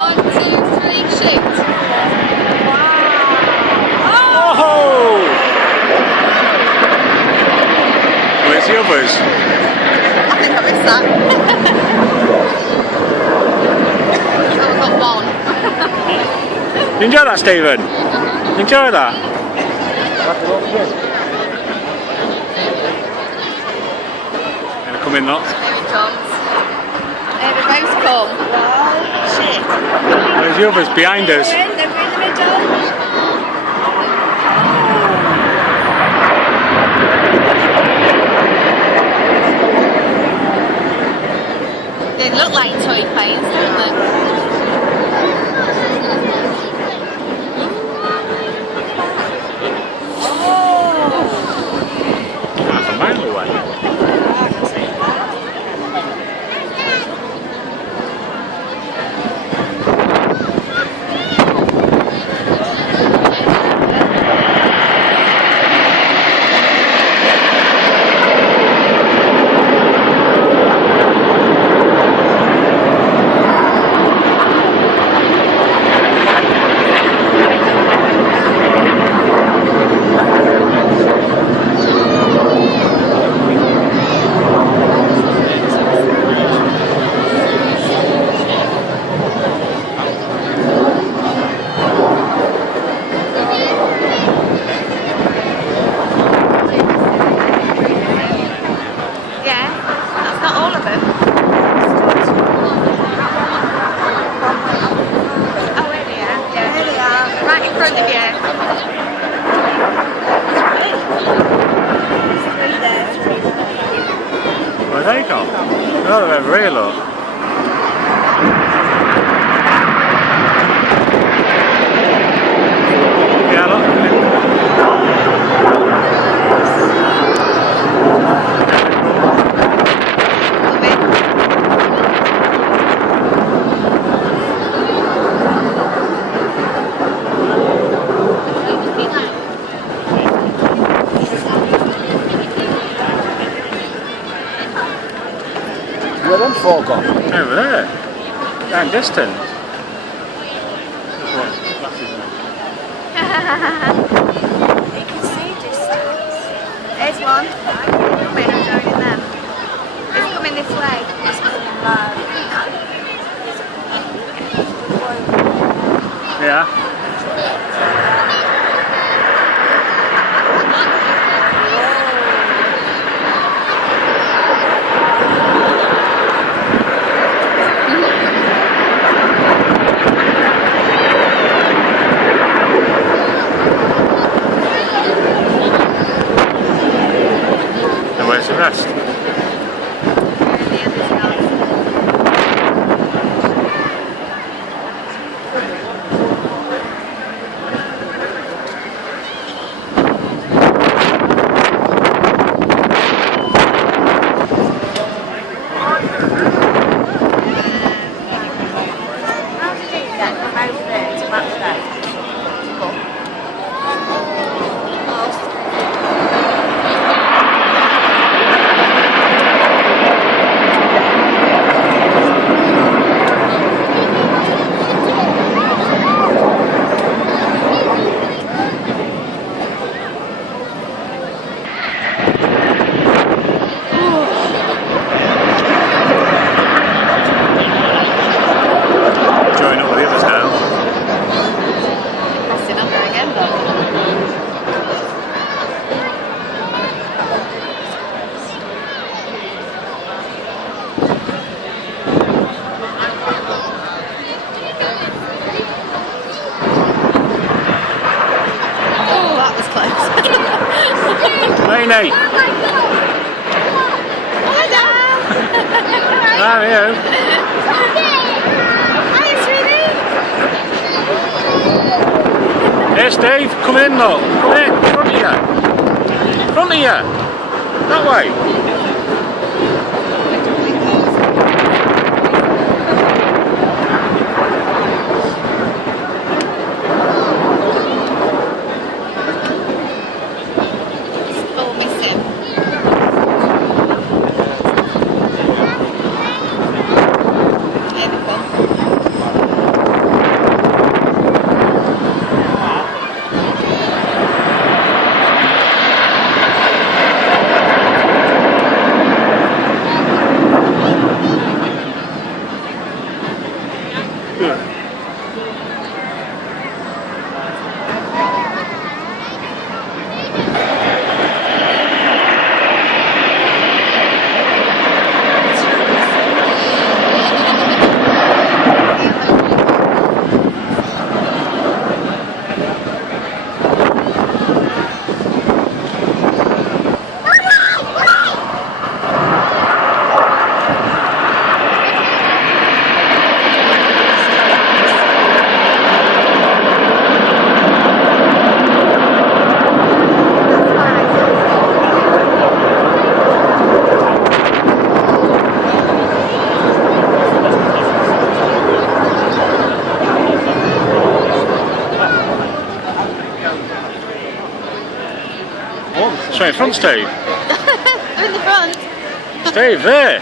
1, 2, 3, shoot. Wow. Oh! Where's the others? I think I missed that. Oh, we've got one. You enjoy that, Stephen? You enjoy that? Gonna come in not? Here it comes. Here they both come. Shit. Where's the others? Behind us. They're in the middle. They look like toy planes, don't they? Half a mile away. Where they go? Oh, they're over here, look. Yeah, look. Where them four gone? Over there. Down distant. You can see distance. There's one. Coming, I'm joining them. It's coming this way. It's coming low. Yeah. Where's the rest? Lainey! How are you? Hi, sweetie! Hey Steve, come in look. Come in, front of you. Front of you. That way. Straight in front, Steve. In the front. Steve, there.